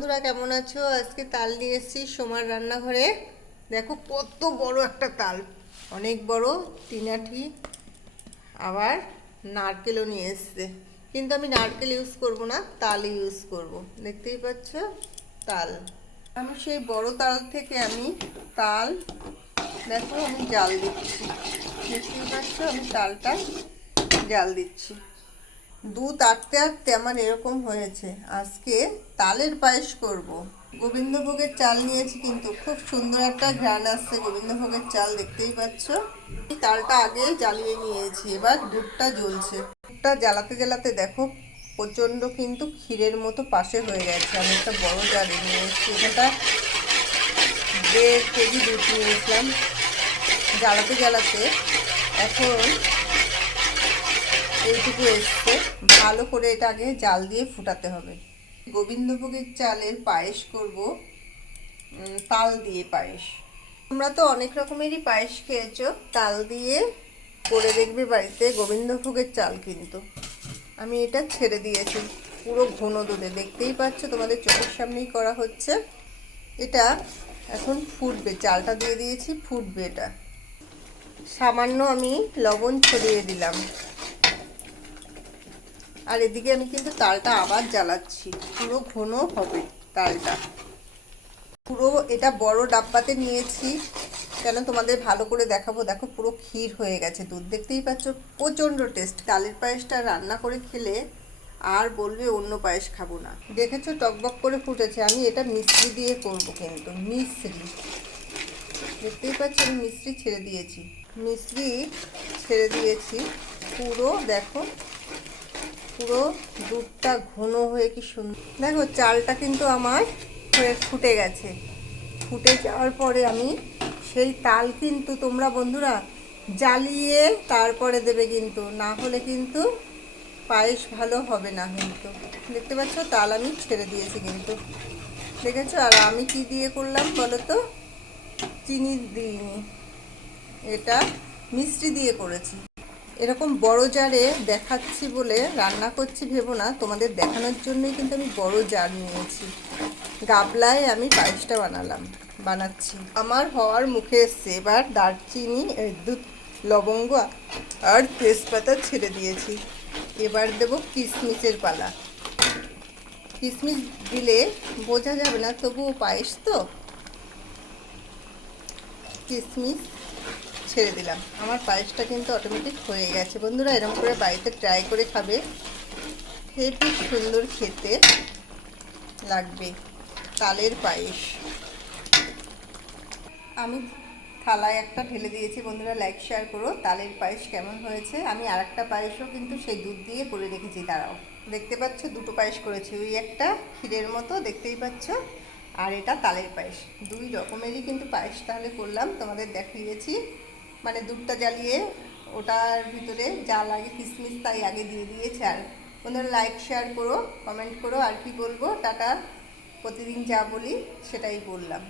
বন্ধুরা, কেমন আছো? আজকে তাল নিয়ে এসেছি সোমার রান্নাঘরে। দেখো কত বড় একটা তাল। অনেক বড়, তিনাঠি, আবার নারকেলও নিয়ে এসছে। কিন্তু আমি নারকেল ইউজ করব না, তাল ইউজ করব। দেখতেই পাচ্ছ? তাল। আমি সেই বড় তাল থেকে আমি তাল, দেখো আমি জাল দিচ্ছি। দেখতেই পাচ্ছ? আমি তালটা জাল দিচ্ছি। দুধ আটতে আটতে আমার এরকম হয়েছে। আজকে তালের পায়েস করব। গোবিন্দভোগের চাল নিয়েছি কিন্তু খুব সুন্দর একটা ঘ্রাণ আসছে গোবিন্দভোগের চাল, দেখতেই পাচ্ছ? তালটা আগে জ্বালিয়ে নিয়েছি, এবার দুধটা জ্বলছে। দুধটা জ্বালাতে জ্বালাতে দেখো, প্রচণ্ড কিন্তু ক্ষীরের মতো পাশে হয়ে গেছে। আমি একটা বড় জালি নিয়েছি, এখানটা দেড় কেজি দুধ নিয়েছিলাম। জ্বালাতে জ্বালাতে এখন এইটুকু এসছে। ভালো করে এটা আগে জাল দিয়ে ফুটাতে হবে। গোবিন্দভোগের চালের পায়েস করব। তাল দিয়ে পায়েস। তোমরা তো অনেক রকমেরই পায়েস খেয়েছো। তাল দিয়ে করে দেখবে বাড়িতে গোবিন্দভোগের চাল কিন্তু। আমি এটা ছেড়ে দিয়েছি। পুরো ঘন দুধে। দেখতেই পাচ্ছ, তোমাদের চোখের সামনেই করা হচ্ছে। এটা এখন ফুটবে। চালটা দিয়ে দিয়েছি, ফুটবে এটা। সামান্য আমি লবণ ছড়িয়ে দিলাম। আর এদিকে আমি কিন্তু তালটা আবার জ্বালাচ্ছি। পুরো ঘন হবে তালটা। পুরো এটা বড় ডাব্বাতে নিয়েছি। কেন তোমাদের ভালো করে দেখাবো? দেখো পুরো ক্ষীর হয়ে গেছে দুধ। দেখতেই পাচ্ছ প্রচণ্ড টেস্ট তালের পায়েসটা রান্না করে খেলে আর বলবে অন্য পায়েস খাব না। দেখেছ টকবক করে ফুটেছে। আমি এটা মিশ্রি দিয়ে করব কিন্তু মিশ্রি দেখতেই পাচ্ছ আমি মিশ্রি ছেড়ে দিয়েছি। মিশ্রি ছেড়ে দিয়েছি। পুরো দেখো পুরো দুধটা ঘন হয়ে কি সুন্দর। দেখো, চালটা কিন্তু আমার ফুটে গেছে। ফুটে যাওয়ার পরে আমি সেই তাল কিন্তু তোমরা বন্ধুরা জ্বালিয়ে তারপরে দেবে কিন্তু। না হলে কিন্তু পায়েস ভালো হবে না কিন্তু। দেখতে পাচ্ছ? তাল আমি ছেড়ে দিয়েছি কিন্তু। দেখেছ? আর আমি কি দিয়ে করলাম বলো তো? চিনি দিইনি। এটা মিষ্টি দিয়ে করেছি। এরকম বড় জারে দেখাচ্ছি বলে রান্না করছি ভেবো না, তোমাদের দেখানোর জন্যই কিন্তু আমি বড় জার নিয়েছি। গাবলায় আমি পায়েসটা বানালাম, বানাচ্ছি। আমার হওয়ার মুখে এসছে, এবার দারচিনি দুধ, লবঙ্গ আর তেজপাতা ছেড়ে দিয়েছি। এবার দেবো কিশমিশের পালা। কিশমিশ দিলে বোঝা যাবে না, তবুও পায়েস তো? কিশমিশ ছেড়ে দিলাম। আমার পায়েসটা কিন্তু অটোমেটিক হয়ে গেছে। বন্ধুরা, এরকম করে বাড়িতে ট্রাই করে খাবে। হেবি সুন্দর খেতে লাগবে তালের পায়েস। আমি থালায় একটা ঢেলে দিয়েছি। বন্ধুরা লাইক শেয়ার করো তালের পায়েস কেমন হয়েছে। আমি আর একটা পায়েসও কিন্তু সেই দুধ দিয়ে করে রেখেছি। দাঁড়াও, দেখতে পাচ্ছ দুটো পায়েস করেছি। ওই একটা ক্ষীরের মতো, দেখতেই পাচ্ছ। আর এটা তালের পায়েস। দুই রকমেরই কিন্তু পায়েস তাহলে করলাম। তোমাদের দেখিয়েছি। মানে দুধটা জ্বালিয়ে ওটার ভিতরে যা লাগে কিসমিস তাই আগে দিয়ে দিয়েছে আর বন্ধুরা লাইক শেয়ার করো কমেন্ট করো আর কি বলব, টাটা। প্রতিদিন যা বলি সেটাই বললাম।